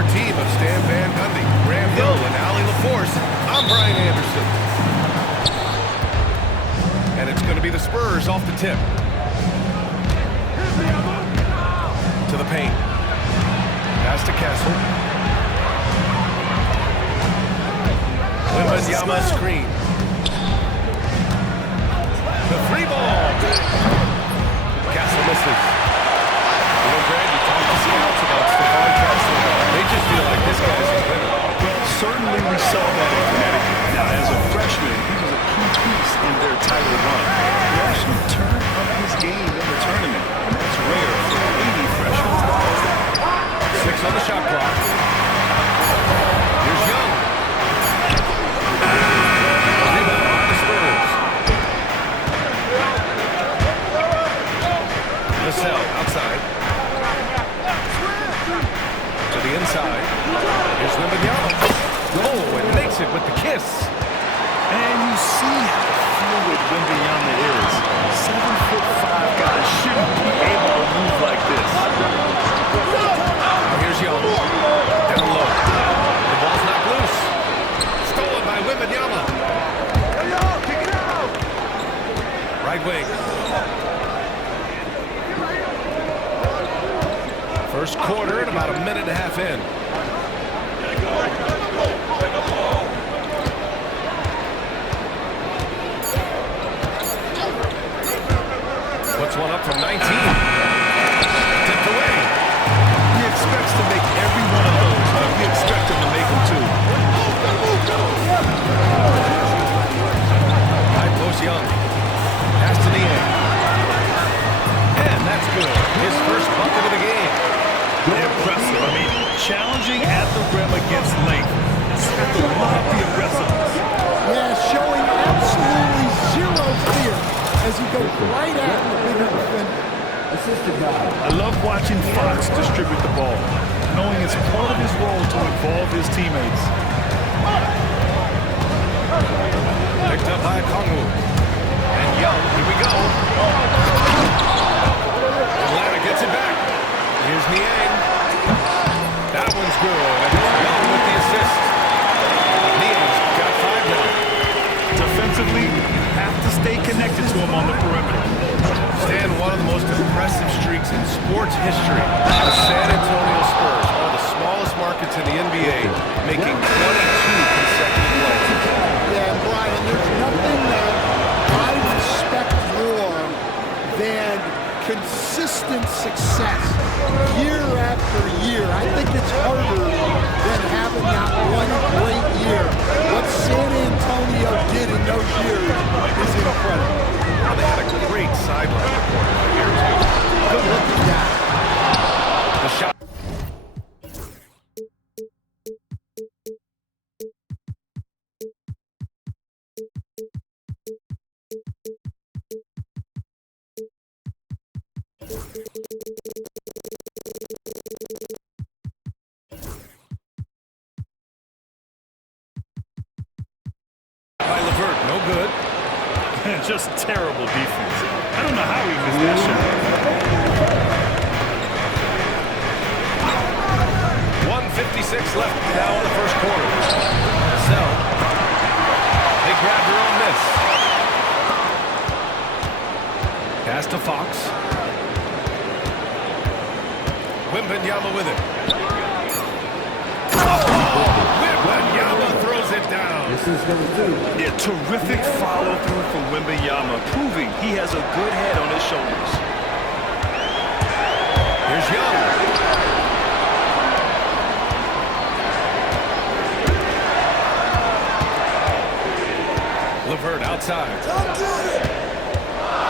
our team of Stan Van Gundy, Graham Hill, and Ali LaForce, I'm Brian Anderson. And it's going to be the Spurs off the tip. To the paint. Pass to Castle. Wembanyama screen. The free ball. Castle misses. You know, Greg, you talk to scouts about Stephon Castle. They just feel like this guy's a winner. Well, certainly we saw that in Connecticut. Now, as a freshman, he was a key piece in their title run. He actually turned up his game in the tournament, and that's rare for any freshman. 6 on the shot clock. Here's Young. Rebound by the Spurs. Vassell outside. To the inside. Here's Wembanyama. Oh, and makes it with the kiss. And you see how fluid Wembanyama is. 7'5" guys shouldn't be able to move like this. Now here's Young. Down low. The ball's knocked loose. Stolen by Wembanyama. Kick it out. Right wing. First quarter and about a minute and a half in. Puts one up from 19. Tipped away. He expects to make every one of those, but we expect him to make them too. High post Young. Pass to the end. And that's good. His first bucket of the game. Impressive. I mean, challenging at the rim against length. It's the love, the aggressiveness. Yeah, showing absolutely zero fear as he goes right at the bigger defender. I love watching Fox distribute the ball, knowing it's part of his role to involve his teammates. Picked up by Kongu. And Young, here we go. Atlanta gets it back. Here's Niang. That one's good. And Young with the assist. Niang's got 5 now. Defensively, you have to stay connected to him on the perimeter. Stan, one of the most impressive streaks in sports history. The San Antonio Spurs, one of the smallest markets in the NBA, making 22 consecutive plays. Yeah, Brian, there's nothing that I respect more than consistent success year after year. I think it's harder than having that one great year. What San Antonio did in those years is incredible. Well, they had a great sideline report here, too. Good look at that. The shot. By LeVert, no good. Just terrible defense. I don't know how he missed that shot. 1:56 left now in the first quarter. Sell. They grab their own miss. Pass to Fox. Wembanyama with it. Wembanyama throws it down. Yeah, terrific follow-through from Wembanyama, proving he has a good head on his shoulders. Here's Young. LeVert outside.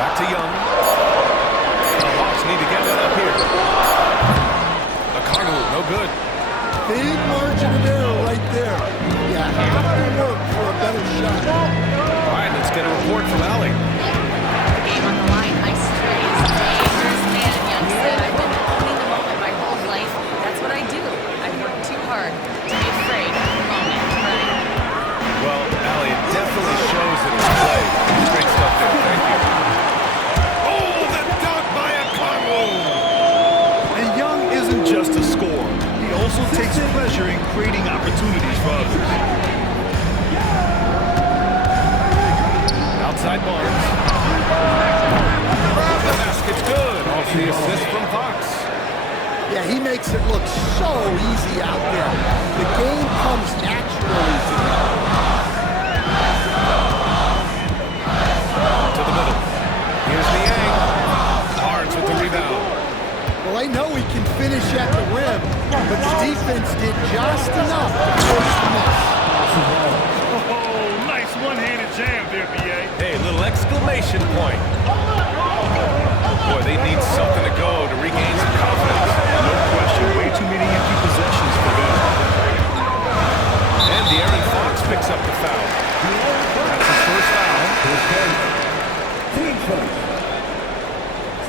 Back to Young. The Hawks need to get one up here. Okongwu, no good. Big margin of error right there. You have to work for a better shot. All right, let's get a report from Ali. The game on the line, ice trees, dangerous man. Young said, I've been owning the moment my whole life. That's what I do. I've worked too hard to be afraid of the moment, right? Well, Ali, it definitely shows that it's play. Great stuff there. Thank you. Oh, the dunk by Okongwu. And Young isn't just a scorer. He also takes pleasure Outside Barnes. The basket's good. Off the assist from Fox. Yeah, he makes it look so easy out there. The game comes naturally to him. To the middle. Here's Niang. Barnes with the rebound. Well, they know he can finish at the rim, but the defense did just enough to force the miss. Oh, nice one-handed jam there, B.A. Hey, little exclamation point. Boy, they need something to go to regain some confidence. No question, way too many empty possessions for them. And De'Aaron Fox picks up the foul. That's his first foul. Team choice.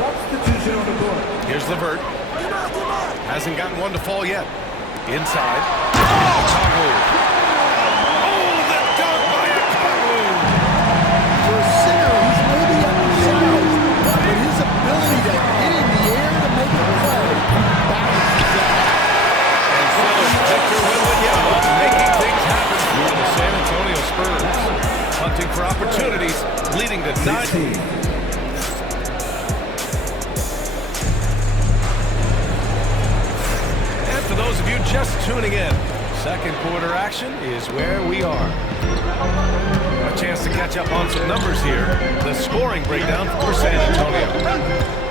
Substitution on the board. Here's LeVert. Hasn't gotten one to fall yet. Inside. Okongwu. Oh, the dunk by Okongwu. For a center, he's maybe undersized, but his ability to get in the air to make a play balances that out. And so Victor Wembanyama making things happen for the San Antonio Spurs. Hunting for opportunities, leading to 9. For those of you just tuning in, second quarter action is where we are. A chance to catch up on some numbers here. The scoring breakdown for San Antonio.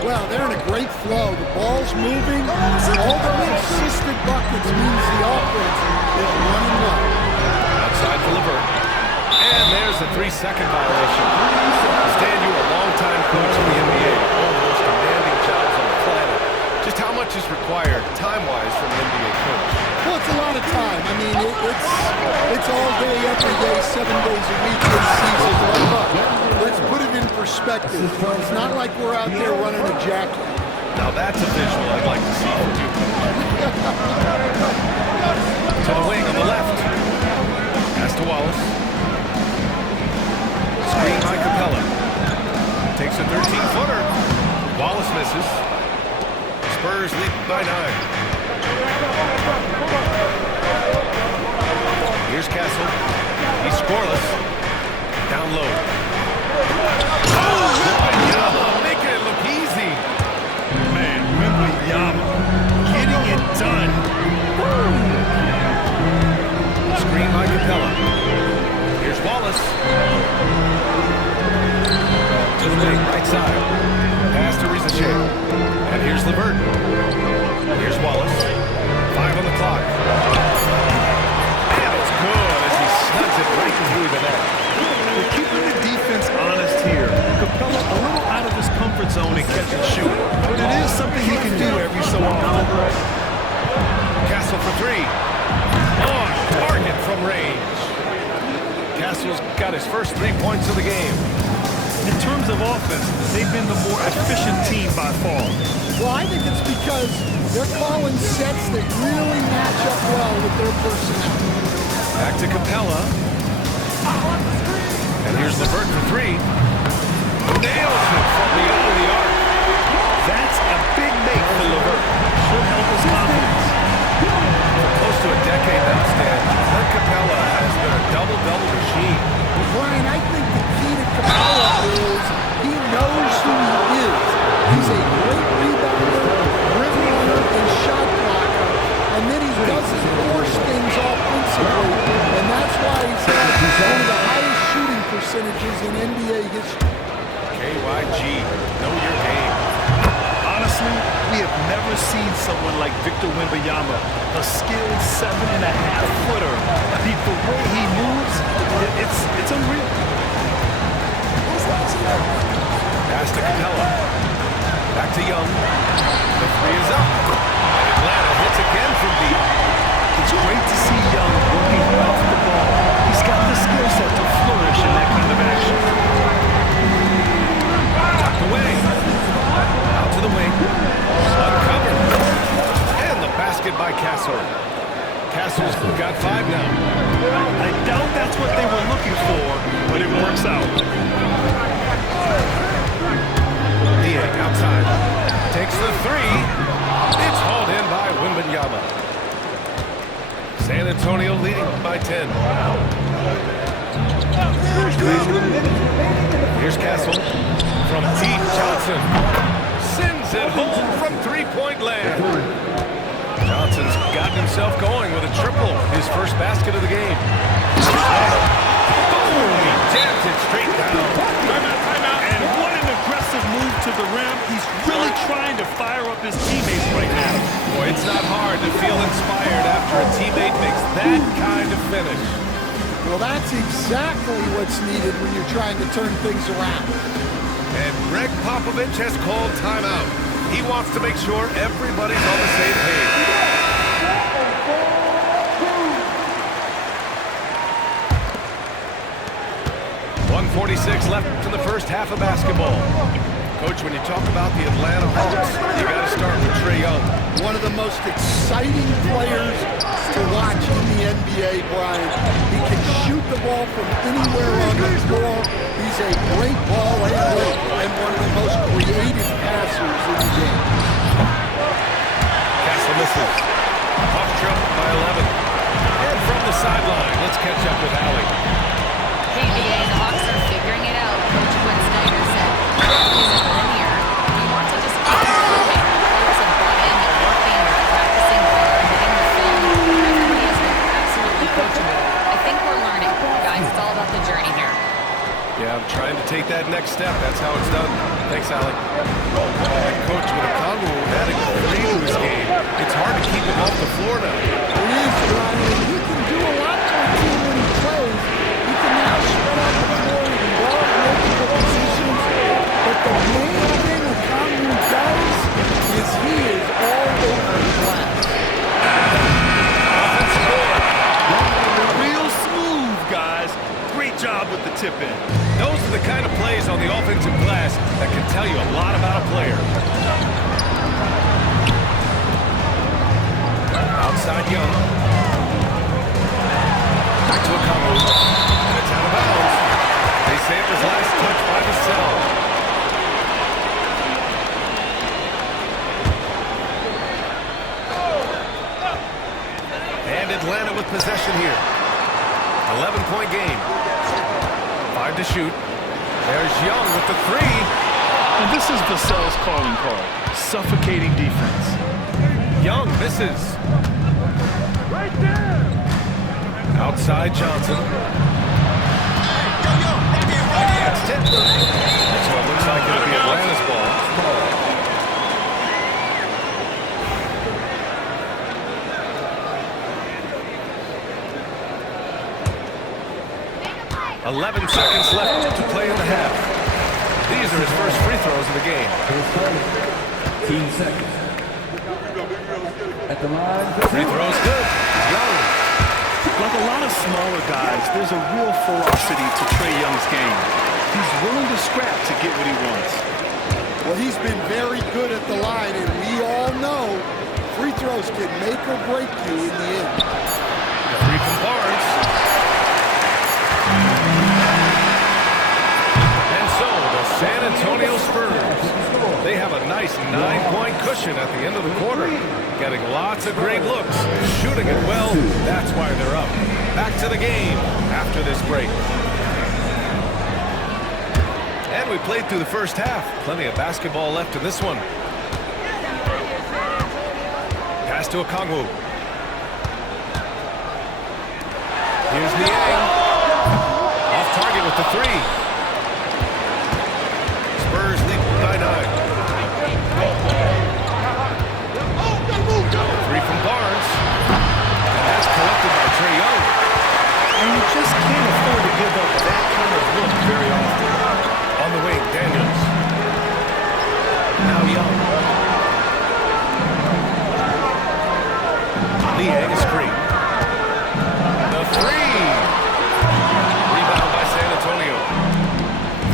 Well, they're in a great flow. The ball's moving. All those assisted buckets means the offense is running well. Outside for LeVert. And there's a 3-second violation. Stan, you're a longtime coach in the NBA. One of the most demanding jobs on the planet. Just how much is required, time-wise, from an NBA coach? Well, it's a lot of time. I mean, it's all day, every day, 7 days a week this season. But let's put it in perspective. It's not like we're out there running a jacket. Now that's a visual I'd like to see from you. To the wing on the left. Pass to Wallace. Screen by Capella. Takes a 13-footer. Wallace misses. Spurs lead by 9. Here's Castle. He's scoreless. Down low. Oh, Wembanyama making it look easy. Man, Wembanyama getting it done. Screen by Capella. Here's Wallace. To the wing, right side. Pass to Rizichet. And here's LeVert. Here's Wallace. 5 on the clock. And it's good as he snugs it right through the net. We're keeping the defense honest here. Capella a little out of his comfort zone in catch and shoot, but it is something he can do every so often. Castle for 3. On target from range. Castle's got his first 3 points of the game. In terms of offense, they've been the more efficient team by far. Well, I think it's because they're calling sets that really match up well with their personnel. Back to Capella. And here's LeVert for 3. Nails it from beyond the arc. That's a big make for LeVert. Should help his confidence. Close to a decade now, Stan. Clint Capella has been a double-double machine. Brian, I think the key to Capella is he knows who he is. He's a great rebounder, rim runner, and shot blocker. And then he doesn't force things offensively. And that's why he's had one of the highest shooting percentages in NBA history. KYG, know your game. Honestly, we have never seen someone like Victor Wembanyama, a skilled 7.5-footer. I mean, the way he moves, it's unreal. Pass to Capella. Back to Young. The 3 is up. And Atlanta hits again from deep. It's great to see Young working off the ball. He's got the skill set to flourish in that kind of action. Tucked away. Out to the wing. Uncovered. And the basket by Castle. Castle's got 5 now. I doubt that's what they were looking for, but it works out. Niang outside. Takes the 3. It's hauled in by Wembanyama. San Antonio leading by 10. Johnson sends it home from three-point land. Johnson's gotten himself going with a triple, his first basket of the game. Boom! He jams it straight down. Timeout. And what an aggressive move to the rim. He's really trying to fire up his teammates right now. Boy, it's not hard to feel inspired after a teammate makes that kind of finish. Well, that's exactly what's needed when you're trying to turn things around. And Greg Popovich has called timeout. He wants to make sure everybody's on the same page. 1:46 left in the first half of basketball. Coach, when you talk about the Atlanta Hawks, you got to start with Trae Young. One of the most exciting players to watch in the NBA, Brian. He can shoot the ball from anywhere on the floor. He's a great ball handler and one of the most creative passers in the game. Castle misses. Hawks trail by 11. And from the sideline, let's catch up with Allie. Hey, VA, the Hawks are figuring it out. Coach Quinn Snyder said, "It isn't linear. We want to just keep improving." Players have bought in, they're working, they're practicing hard, hitting the film. Everybody has been absolutely coachable. I think we're learning. Guys, it's all about the journey here. Yeah, I'm trying to take that next step. That's how it's done. Thanks, Allie. And Coach, with a Congo adding a three to his game, it's hard to keep him off the floor now. It is, Brian. He can do a lot for a team when he plays. He can now spread out the floor and guard multiple positions. But the main thing a Congo does is he is all over the glass. Offensive board. Real smooth, guys. Great job with the tip in. Those are the kind of plays on the offensive glass that can tell you a lot about a player. Outside Young. Back to a Congo. And it's out of bounds. They say it was last touched by the cell. And Atlanta with possession here. 11-point game. 5 to shoot. There's Young with the three. And this is Vassell's calling card. Suffocating defense. Young misses. Right there. Outside Johnson. That's tipped. So it looks like it'll be Atlanta's ball. 11 seconds left to play in the half. These are his first free throws of the game. 15 seconds. At the line. Free throws good. Young. Like a lot of smaller guys, there's a real ferocity to Trae Young's game. He's willing to scrap to get what he wants. Well, he's been very good at the line, and we all know free throws can make or break you in the end. The three from Barnes. And so, the San Antonio Spurs. They have a nice 9-point cushion at the end of the quarter. Getting lots of great looks. Shooting it well. That's why they're up. Back to the game after this break. And we played through the first half. Plenty of basketball left in this one. Pass to Okongwu. Here's Niang. Off target with the three. Spurs lead by 9. Three from Barnes. And that's collected by Trae Young. And you just can't afford to give up that kind of look very often. On the wing, Daniels. Now Young. Niang is free. The three. Rebound by San Antonio.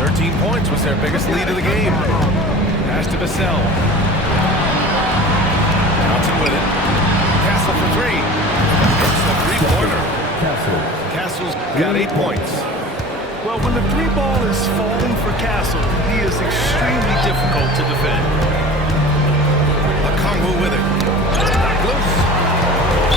13 points was their biggest lead of the game. Pass to Vassell. Johnson with it. Castle for three. It's the three-pointer. Castle's got 8 points. Well, when the three ball is falling for Castle, he is extremely difficult to defend. Okongwu with it. Knocked loose.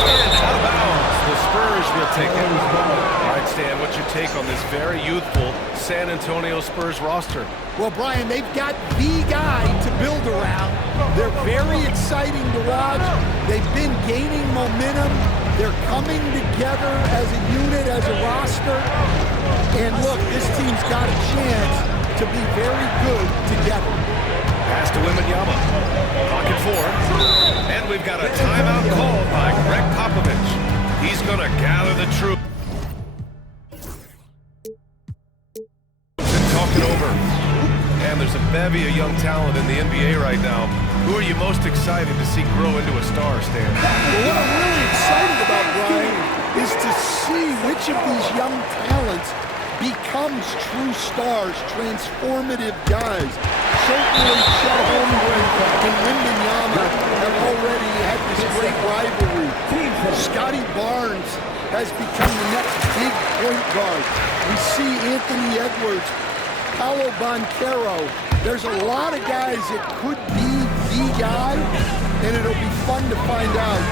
And out of bounds. The Spurs will take it. All right, Stan, what's your take on this very youthful San Antonio Spurs roster? Well, Brian, they've got the guy to build around. They're very exciting to watch. They've been gaining momentum. They're coming together as a unit, as a roster. And look, this team's got a chance to be very good together. Pass to Wembanyama. Pocket 4. And we've got a timeout called by Greg Popovich. He's going to gather the troops. Talking over. And there's a bevy of young talent in the NBA right now. Who are you most excited to see grow into a star, Stan? Well, what I'm really excited about, Brian, is to see which of these young talents becomes true stars, transformative guys. Certainly, Chet Holmgren and Wembanyama have already had this great rivalry. Scotty Barnes has become the next big point guard. We see Anthony Edwards, Paolo Banchero. There's a lot of guys that could be the guy, and it'll be fun to find out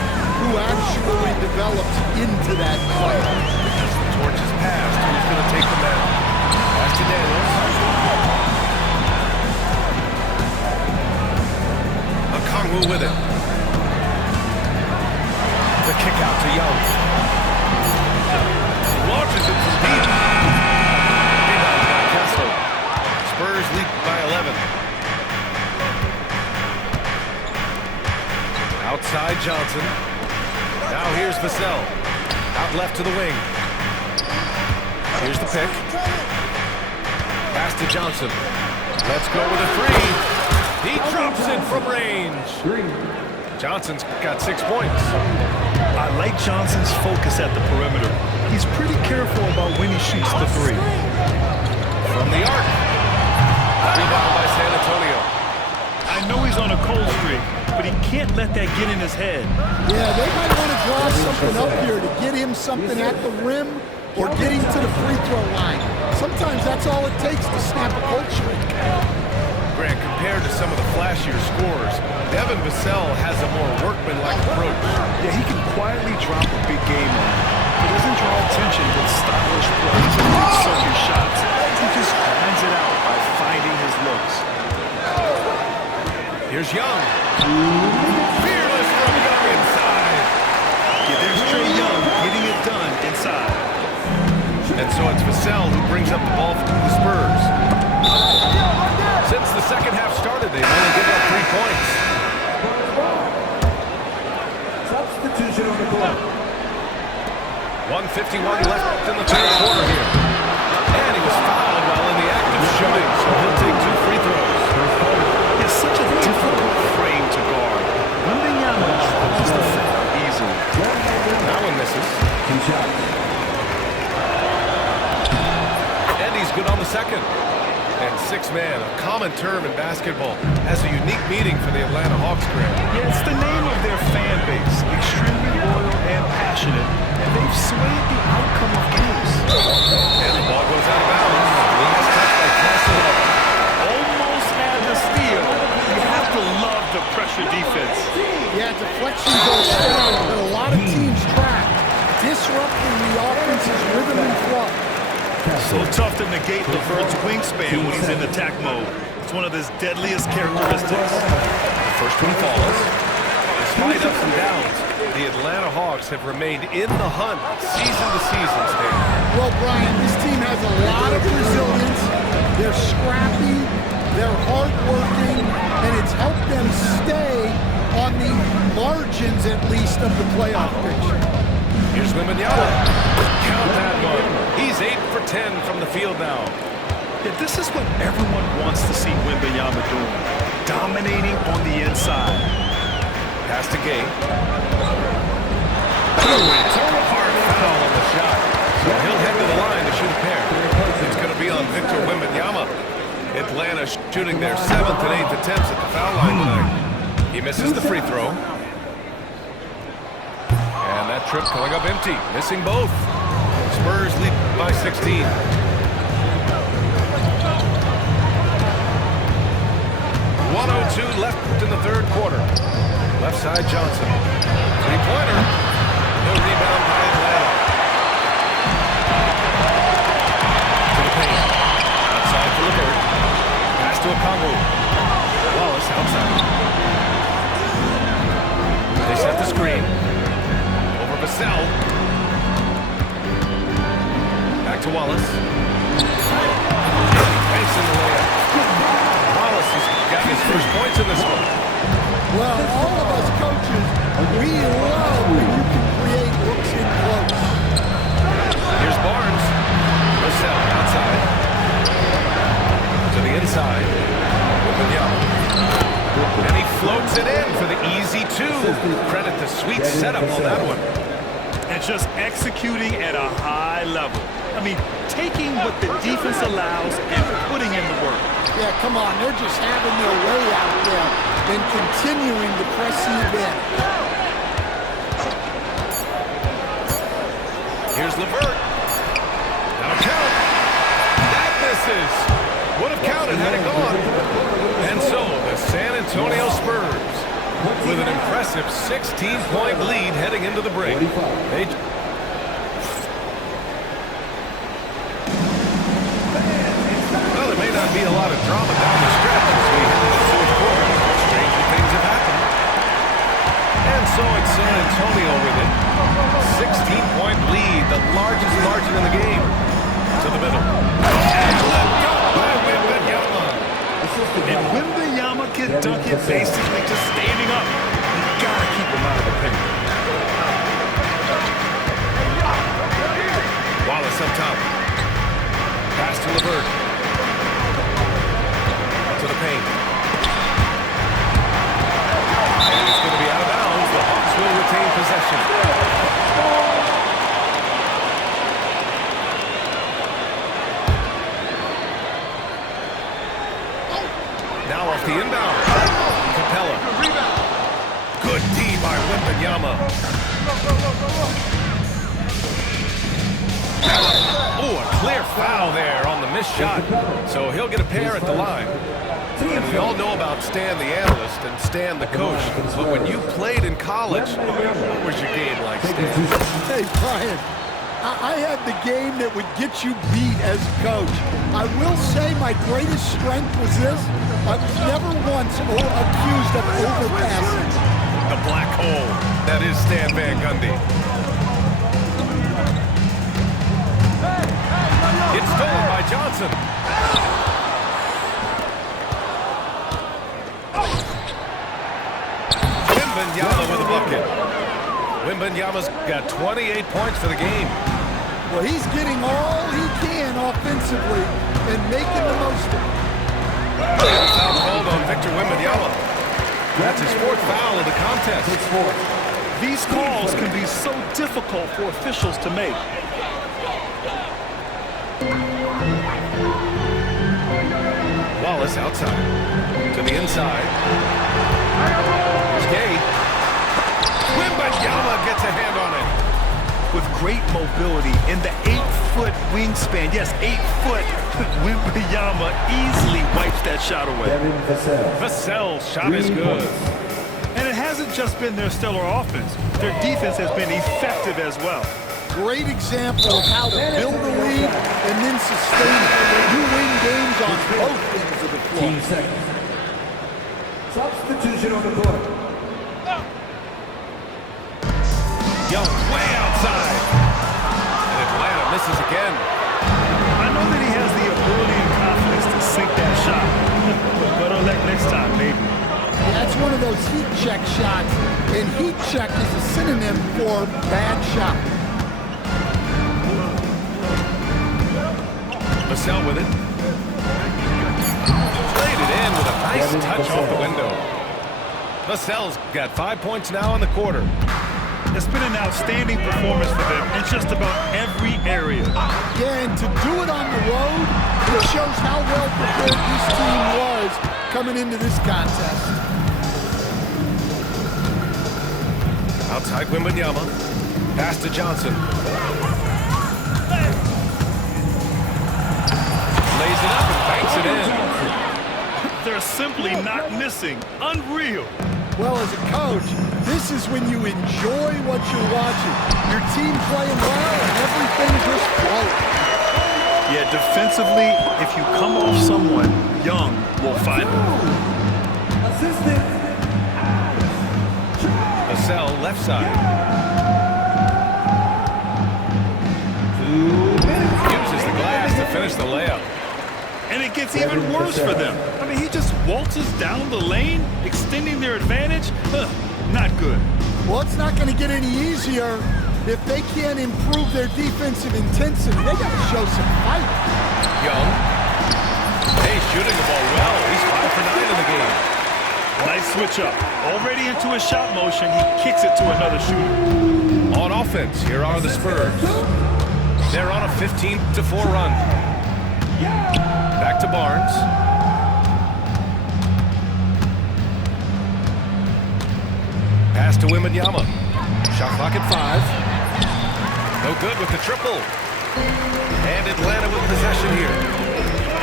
who actually develops into that player. The torch is passed. Who's going to take the mantle? Pass to Daniels. Okongwu with it. The kick out to Young. Launches it from deep. Rebound by Kessler. Spurs lead by 11. Outside Johnson. Now here's Vassell. Out left to the wing. Here's the pick. Pass to Johnson. Let's go with a 3. He drops it from range. Johnson's got 6 points. I like Johnson's focus at the perimeter. He's pretty careful about when he shoots the 3. From the arc. Rebound by San Antonio. I know he's on a cold streak, but he can't let that get in his head. Yeah, they might want to draw something up here to get him something at the rim or get him to the free throw line. Sometimes that's all it takes to snap a cold streak. Grant, compared to some of the flashier scorers, Devin Vassell has a more workmanlike approach. Yeah, he can quietly drop a big game on him. He doesn't draw attention with stylish plays and big-circuit shots. He just grinds it out by finding his looks. Here's Young. Fearless from Young inside. Yeah, there's Trae Young getting it done inside. And so it's Vassell who brings up the ball for the Spurs. Since the second half started, they've only given up 3 points. Substitution on the court. 1:51 left in the third quarter here. And he was fouled while in the act of shooting, so he'll take 2 free throws. It's such a difficult frame to guard. Wembanyama draws the foul easily. That one misses. And he's good on the second. And 6-man, a common term in basketball, has a unique meaning for the Atlanta Hawks, Grant. Yeah, it's the name of their fan base. Extremely loyal and passionate, and they've swayed the outcome of games. And the ball goes out of bounds. Last touch by Cassell. Almost had the steal. You have to love the pressure defense. Yeah, deflections are strong, but a lot of teams track, disrupting the offense's rhythm and flow. So tough to negate LeVert's wingspan when he's in attack mode. It's one of his deadliest characteristics. The first one falls. Despite ups and downs, the Atlanta Hawks have remained in the hunt season to season, Stan. Well, Brian, this team has a lot of resilience. They're scrappy, they're hardworking, and it's helped them stay on the margins, at least, of the playoff picture. Here's Wembanyama. Count that one. He's 8 for 10 from the field now. Yeah, this is what everyone wants to see Wembanyama doing. Dominating on the inside. Pass to Gay. Took a hard foul on the shot. So he'll head to the line to shoot a pair. It's going to be on Victor Wembanyama. Atlanta shooting their 7th and 8th attempts at the foul line tonight. He misses the free throw. And that trip coming up empty, missing both. Spurs lead by 16. 1:02 left in the third quarter. Left side Johnson. Three-pointer. No rebound by Atlanta. To the paint. to Okongwu. Wallace outside. They set the screen. Over Vassell. Back to Wallace. Banks in the layup. Wallace has got his first points in this one. Well, all of us coaches, we love when you can create looks in close. Here's Barnes. Vassell outside. To the inside. And he floats it in for the easy two. Credit the sweet setup on that one. And just executing at a high level. I mean, taking what the defense allows and putting in the work. Yeah, come on, they're just having their way out there and continuing to press the advantage. Here's LeVert. That'll count. That misses. Would have counted had it gone. And so the San Antonio Spurs with an impressive 16-point lead heading into the break. Well, there may not be a lot of drama down the stretch as we head into the fourth quarter. Stranger things have happened. And so it's San Antonio with it. 16-point lead, the largest margin in the game. To the middle. And let go by Wembanyama. And Wembanyama can dunk it basically just standing up. You gotta keep him out of the paint. Wallace up top. Pass to LeVert. To the paint. And it's going to be out of bounds. The Hawks will retain possession. Now off the inbound. Capella. Good D by Wembanyama. Oh, a clear foul there on the missed shot. So he'll get a pair at the line. And we all know about Stan the analyst and Stan the coach. But when you played in college, what was your game like, Stan? Hey, Brian, I had the game that would get you beat as a coach. I will say my greatest strength was this. I was never once accused of overpassing. The black hole. That is Stan Van Gundy. It's stolen by Johnson. Wembanyama with a bucket. Wembanyama's got 28 points for the game. Well, he's getting all he can offensively and making the most of it. And foul called on Victor Wembanyama. That's his fourth foul of the contest. These calls can be so difficult for officials to make. Wallace outside. To the inside. Here's Gay. Wembanyama gets a hand on it. With great mobility in the 8-foot wingspan. Yes, 8 foot. Wembanyama easily wipes that shot away. Vassell's shot is good. And it hasn't just been their stellar offense. Their defense has been effective as well. Great example of how to build a lead and then sustain it. You win games on both ends of the floor. 15 seconds. Substitution on the court. Young way outside. And Atlanta misses again. I know that he has the ability and confidence to sink that shot. But next time, maybe. That's one of those heat check shots, and heat check is a synonym for bad shot. Vassell with it. Played it in with a nice touch off the window. Vassell's got 5 points now in the quarter. It's been an outstanding performance for them in just about every area. Yeah, and to do it on the road, it shows how well prepared this team was coming into this contest. Outside Wembanyama. Pass to Johnson. Lays it up and banks it in. They're simply not missing. Unreal. Well, as a coach, this is when you enjoy what you're watching. Your team playing well and everything just flowing. Yeah, defensively, if you come off someone, Young will find him. Assistant. Vassell left side. Uses the glass to finish the layup. And it gets even worse for them. I mean, he just waltzes down the lane, extending their advantage. Not good. Well, it's not going to get any easier if they can't improve their defensive intensity. They got to show some fight. Young. Hey, shooting the ball well. He's 5 for 9 in the game. Nice switch up. Already into a shot motion, he kicks it to another shooter. On offense, here are the Spurs. They're on a 15-4 run. Back to Barnes. Pass to Wembanyama. Shot clock at 5. No good with the triple. And Atlanta with possession here.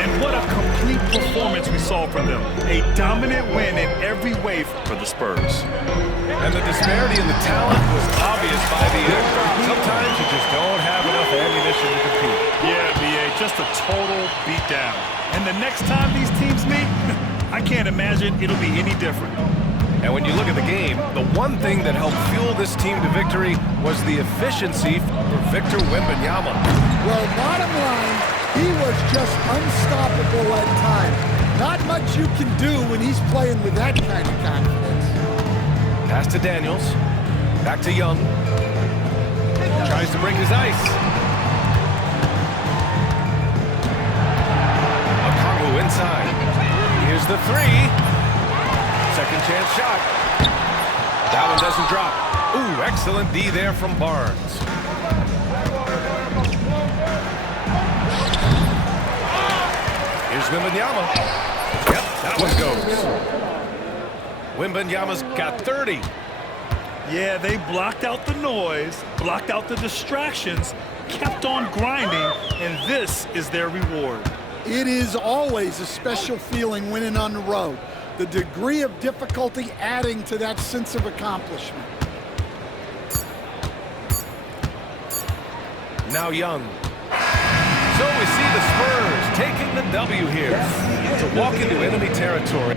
And what a complete performance we saw from them. A dominant win in every way for the Spurs. And the disparity in the talent was obvious by the end. Sometimes you just don't have enough ammunition to compete. Yeah, BA, just a total beatdown. And the next time these teams meet, I can't imagine it'll be any different. And when you look at the game, the one thing that helped fuel this team to victory was the efficiency for Victor Wembanyama. Well, bottom line, he was just unstoppable at times. Not much you can do when he's playing with that kind of confidence. Pass to Daniels. Back to Young. Tries to break his ice. Okongwu inside. Here's the 3. Second chance shot. That one doesn't drop. Ooh, excellent D there from Barnes. Here's Wembanyama. Yep, that one goes. Wembanyama's got 30. Yeah, they blocked out the noise, blocked out the distractions, kept on grinding, and this is their reward. It is always a special feeling winning on the road. The degree of difficulty adding to that sense of accomplishment. Now Young. So we see the Spurs taking the W here to walk into enemy territory.